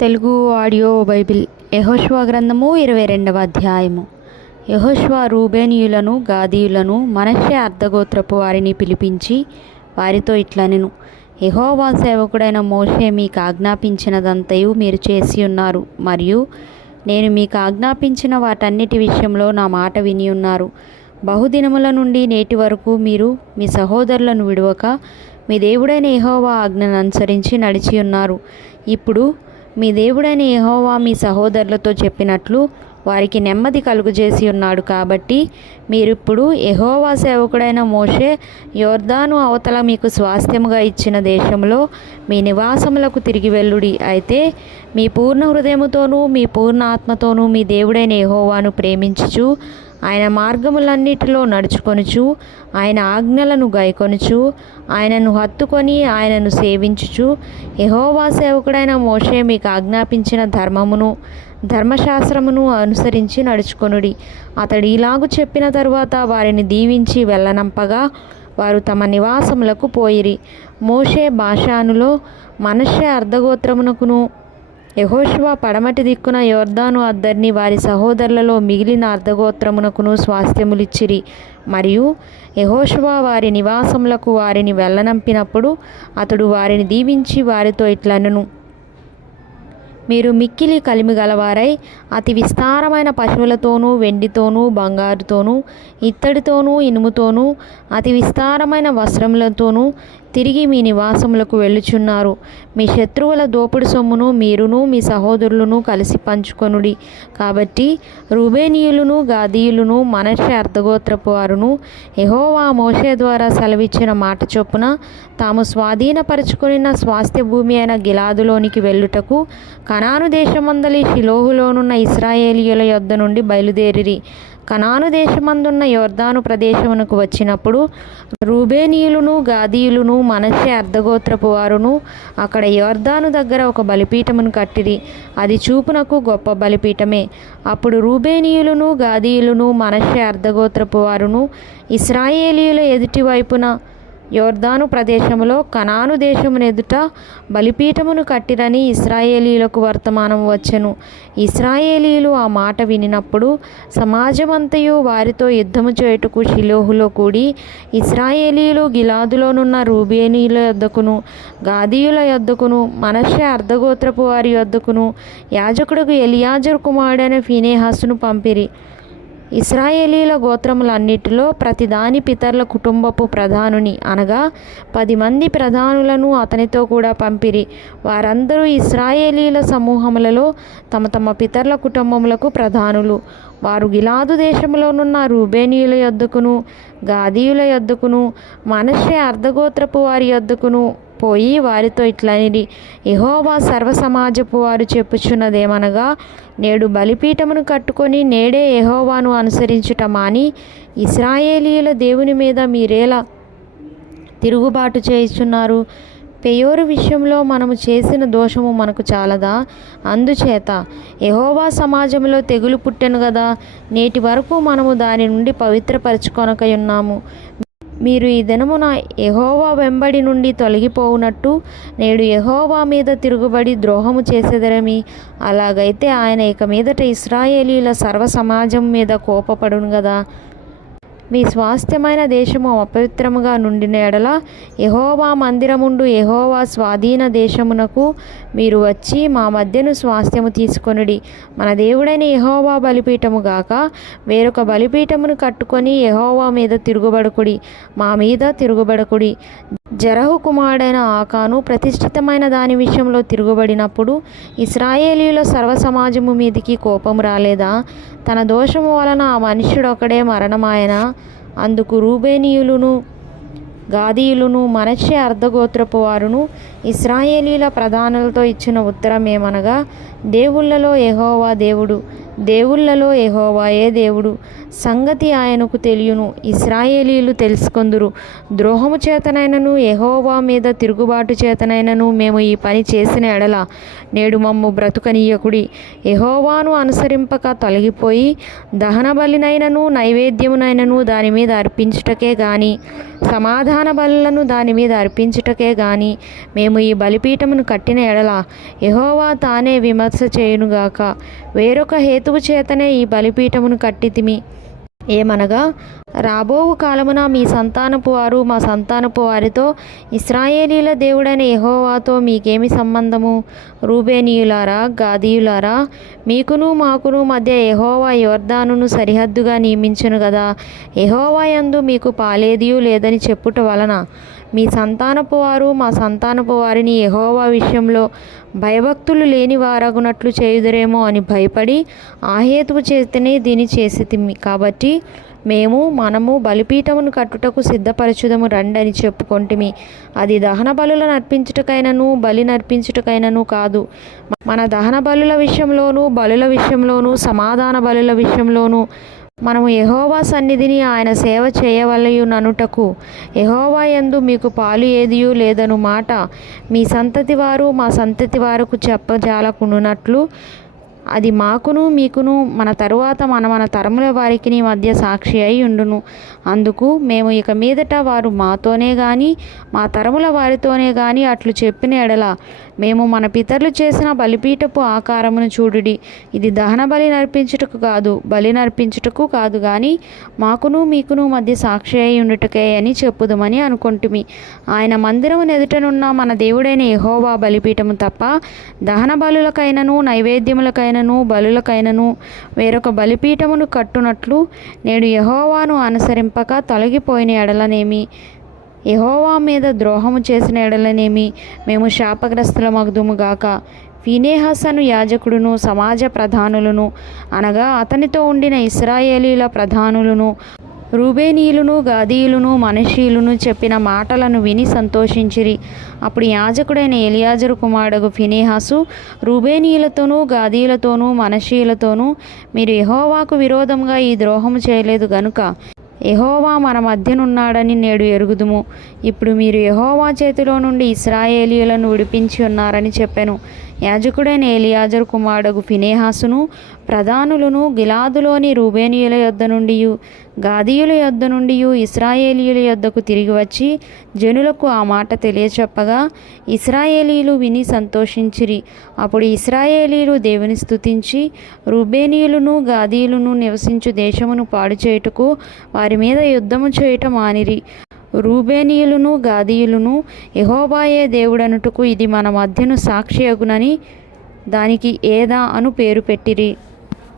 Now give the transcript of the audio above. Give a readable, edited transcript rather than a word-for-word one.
Telugu audio Bible యెహోషువ గ్రంథము 22వ అధ్యాయము. యెహోషువ రూబేనీయులను గాదీయులను మనష్షే అర్ధగోత్రపు వారిని పిలిపించి వారితో ఇట్లనెను, యెహోవా సేవకుడైన మోషే మీకు ఆజ్ఞాపించినదంతయు మీరు చేసి ఉన్నారు, మరియు నేను మీకు ఆజ్ఞాపించిన వాటన్నిటి విషయంలో నా మాట విని ఉన్నారు. బహుదినముల నుండి నేటి వరకు మీరు మీ సహోదరులను విడువక మీ దేవుడైన యెహోవా ఆజ్ఞను అనుసరించి నడిచి ఉన్నారు. ఇప్పుడు మీ దేవుడైన యెహోవా మీ సహోదరులతో చెప్పినట్లు వారికి నెమ్మది కలుగజేసి ఉన్నాడు. కాబట్టి మీరిప్పుడు యెహోవా సేవకుడైన మోషే యొర్దాను అవతల మీకు స్వాస్థ్యముగా ఇచ్చిన దేశంలో మీ నివాసములకు తిరిగి వెళ్ళుడి. అయితే మీ పూర్ణ హృదయముతోనూ మీ పూర్ణ ఆత్మతోనూ మీ దేవుడైన యెహోవాను ప్రేమించుచు ఆయన మార్గములన్నిటిలో నడుచుకొనుచు ఆయన ఆజ్ఞలను గైకొనుచు ఆయనను హత్తుకొని ఆయనను సేవించుచు యెహోవా సేవకుడైన మోషే మీకు ఆజ్ఞాపించిన ధర్మశాస్త్రమును అనుసరించి నడుచుకొనుడి. అతడు ఇలాగు చెప్పిన తరువాత వారిని దీవించి వెళ్ళనంపగా వారు తమ నివాసములకు పోయిరి. మోషే బాషానులో మనష్షే అర్ధగోత్రమునకును యెహోషువ పడమటి దిక్కున యొర్దాను అద్దరిని వారి సహోదరులలో మిగిలిన అర్ధగోత్రమునకును స్వాస్థ్యములిచ్చిరి. మరియు యెహోషువ వారి నివాసములకు వారిని వెళ్ళనంపినప్పుడు అతడు వారిని దీవించి వారితో ఇట్లనెను, మీరు మిక్కిలి కలిమి గలవారై అతి విస్తారమైన పశువులతోనూ వెండితోనూ బంగారుతోనూ ఇత్తడితోనూ ఇనుముతోనూ అతి విస్తారమైన వస్త్రములతోనూ తిరిగి మీ నివాసములకు వెళ్ళుచున్నారు. మీ శత్రువుల దోపుడు సొమ్మును మీరును మీ సహోదరులను కలిసి పంచుకొనుడి. కాబట్టి రూబేనీయులను గాదీయులను మనష్షే అర్ధగోత్రపు వారును యెహోవా మోషే ద్వారా సెలవిచ్చిన మాట చొప్పున తాము స్వాధీనపరచుకొనిన స్వాస్థ్య భూమి అయిన గిలాదులోనికి వెళ్ళుటకు కనాను దేశమందలి షిలోహులోనున్న ఇశ్రాయేలీయుల యొద్ద నుండి బయలుదేరిరి. కనాను దేశమందున్న యొర్దాను ప్రదేశమునకు వచ్చినప్పుడు రూబేనీయులను గాదీయులను మనష్షే అర్ధగోత్రపు వారును అక్కడ యొర్దాను దగ్గర ఒక బలిపీఠమును కట్టిరి. అది చూపునకు గొప్ప బలిపీఠమే. అప్పుడు రూబేనీయులను గాదీయులను మనష్షే అర్ధగోత్రపు వారును ఇశ్రాయేలీయుల ఎదుటి వైపున యొర్దాను ప్రదేశములో కనాను దేశమునెదుట బలిపీఠమును కట్టిరని ఇశ్రాయేలీయులకు వర్తమానం వచ్చెను. ఇశ్రాయేలీయులు ఆ మాట వినినప్పుడు సమాజమంతయు వారితో యుద్ధము చేయుటకు షిలోహులో కూడి ఇశ్రాయేలీయులు గిలాదులోనున్న రూబేనీయుల యొద్దకును గాదీయుల యొద్దకును మనష్షే అర్ధగోత్రపు వారి యొద్దకును యాజకుడుకు ఎలియాజరు కుమారుడైన ఫీనెహాసును పంపిరి. ఇశ్రాయేలీయుల గోత్రములన్నిటిలో ప్రతిదాని పితరుల కుటుంబపు ప్రధానుని అనగా 10 మంది ప్రధానులను అతనితో కూడా పంపిరి. వారందరూ ఇశ్రాయేలీయుల సమూహములలో తమ తమ పితరుల కుటుంబములకు ప్రధానులు. వారు గిలాదు దేశములోనున్న రూబేనీయుల యొద్దకును గాదీయుల యొద్దకును మనష్షే అర్ధగోత్రపు వారి యొద్దకును పోయి వారితో ఇట్లనిరి, యెహోవా సర్వసమాజపు వారు చెప్పుచున్నదేమనగా, నేడు బలిపీఠమును కట్టుకొని నేడే యెహోవాను అనుసరించుట మాని ఇశ్రాయేలీయుల దేవుని మీద మీరేలా తిరుగుబాటు చేయుచున్నారు? పెయోరు విషయంలో మనము చేసిన దోషము మనకు చాలదా? అందుచేత యెహోవా సమాజంలో తెగులు పుట్టెను గదా, నేటి వరకు మనము దాని నుండి పవిత్రపరచుకొనకయున్నాము. మీరు ఈ దినమున యెహోవా వెంబడి నుండి తొలగిపోవునట్టు నేడు యెహోవా మీద తిరుగుబడి ద్రోహము చేసెదరమి? అలాగైతే ఆయన ఇక మీదట ఇశ్రాయేలీయుల సర్వ సమాజం మీద కోపపడును గదా. మీ స్వాస్థ్యమైన దేశము అపవిత్రముగా నుండిన ఎడల యెహోవా మందిరముండు యెహోవా స్వాధీన దేశమునకు మీరు వచ్చి మా మధ్యను స్వాస్థ్యము తీసుకొనుడి. మన దేవుడైన యెహోవా బలిపీఠము గాక వేరొక బలిపీఠమును కట్టుకొని యెహోవా మీద తిరుగుబడకుడి, మా మీద తిరుగుబడకుడి. జెరహు కుమారుడైన ఆకాను ప్రతిష్ఠితమైన దాని విషయంలో తిరుగుబడినప్పుడు ఇశ్రాయేలీయుల సర్వసమాజము మీదికి కోపము రాలేదా? తన దోషము వలన ఆ మనుష్యుడొకడే మరణమాయనా? అందుకు రూబేనీయులను గాదీయులను మనష్షే అర్ధగోత్రపు వారును ఇశ్రాయేలీయుల ప్రధానులతో ఇచ్చిన ఉత్తరం ఏమనగా, దేవుళ్ళలో యెహోవా దేవుడు, దేవుళ్ళలో యెహోవాయే దేవుడు, సంగతి ఆయనకు తెలియను. ఇశ్రాయేలీయులు తెలుసుకొందురు. ద్రోహము చేతనైనను యెహోవా మీద తిరుగుబాటు చేతనైనను మేము ఈ పని చేసిన ఎడల నేడు మమ్ము బ్రతుకనీయకుడి. యెహోవాను అనుసరింపక తొలగిపోయి దహన బలినైనను నైవేద్యమునైనను దాని మీద అర్పించుటకే గాని సమాధాన బలులను దాని మీద అర్పించుటకే గాని మేము ఈ బలిపీఠమును కట్టిన ఎడల యెహోవా తానే విమర్శ చేయునుగాక. వేరొక హేతువు చేతనే ఈ బలిపీఠమును కట్టితిమి. ఏమనగా రాబోవు కాలమున మీ సంతానపు వారు మా సంతానపు వారితో ఇశ్రాయేలీల దేవుడైన యెహోవాతో మీకేమి సంబంధము? రూబేనీయులారా, గాదీయులారా, మీకును మాకును మధ్య యెహోవా యొర్దానును సరిహద్దుగా నియమించును గదా. యెహోవా యందు మీకు పాలేదియు లేదని చెప్పుట వలన మీ సంతానపు వారు మా సంతానపు వారిని యెహోవా విషయంలో భయభక్తులు లేని వారగునట్లు చేయుదురేమో అని భయపడి ఆ హేతువు చేతనే దీన్ని చేసితిమి. కాబట్టి మనము బలిపీఠమును కట్టుటకు సిద్ధపరచుదము రండి అని చెప్పుకొంటిమి. అది దహన బలులను అర్పించుటకైనను బలి నర్పించుటకైనను కాదు. మన దహన బలుల విషయంలోనూ బలుల విషయంలోనూ సమాధాన బలుల విషయంలోనూ మనము యెహోవా సన్నిధిని ఆయన సేవ చేయవలయుననుటకు యెహోవా యందు మీకు పాలు ఏదియూ లేదను మాట మీ సంతతి వారు మా సంతతి వారకు చెప్పజాలకున్నట్లు అది మాకును మీకును మన తరువాత మన తరముల వారికి మధ్య సాక్షి అయి ఉండును. అందుకు మేము ఇక మీదట వారు మాతోనే గాని మా తరముల వారితోనే గాని అట్లు చెప్పిన ఎడల మేము మన పితరులు చేసిన బలిపీఠపు ఆకారమును చూడుడి. ఇది దహన బలి నర్పించుటకు కాదు, బలి నర్పించుటకు కాదు గాని మాకును మీకును మధ్య సాక్షి అయి ఉండుటకే అని చెప్పుదమని అనుకొంటిమి. ఆయన మందిరము ఎదుటనున్న మన దేవుడైన యెహోవా బలిపీఠము తప్ప దహన బలులకైనను నైవేద్యములకైనను బలులకైనను వేరొక బలిపీఠమును కట్టునట్లు నేడు యెహోవాను అనుసరింపక తొలగిపోయిన ఎడలనేమి యెహోవా మీద ద్రోహము చేసిన ఎడలనేమి మేము శాపగ్రస్తులమగుదుము గాక. ఫీనెహాసను యాజకుడును సమాజ ప్రధానులను అనగా అతనితో ఉండిన ఇశ్రాయేలీల ప్రధానులను రూబేనీయులను గాదీయులను మనష్షీయులను చెప్పిన మాటలను విని సంతోషించిరి. అప్పుడు యాజకుడైన ఎలియాజరు కుమారుడు ఫీనెహాసు రూబేనీయులతోనూ గాదీయులతోనూ మనష్షీయులతోనూ మీరు యెహోవాకు విరోధంగా ఈ ద్రోహము చేయలేదు గనుక యెహోవా మన మధ్యనున్నాడని నేడు ఎరుగుదుము. ఇప్పుడు మీరు యెహోవా చేతిలో నుండి ఇశ్రాయేలీయులను విడిపించి ఉన్నారని చెప్పెను. యాజకుడైన ఎలియాజరు కుమారుడు ఫీనెహాసును ప్రధానులను గిలాదులోని రూబేనీయుల యొద్ద నుండియు గాదీయుల యొద్ద నుండియు ఇశ్రాయేలీయుల యొద్దకు తిరిగి వచ్చి జనులకు ఆ మాట తెలియచెప్పగా ఇశ్రాయేలీయులు విని సంతోషించిరి. అప్పుడు ఇశ్రాయేలీయులు దేవుని స్తుతించి రూబేనీయులను గాదీయులను నివసించు దేశమును పాడు చేయుటకు వారి మీద యుద్ధము చేయటం మానిరి. రూబేనీయులను గాదీయులను యెహోవాయే దేవుడనుటకు ఇది మన మధ్యను సాక్షియగునని దానికి ఏదా అను పేరు పెట్టిరి.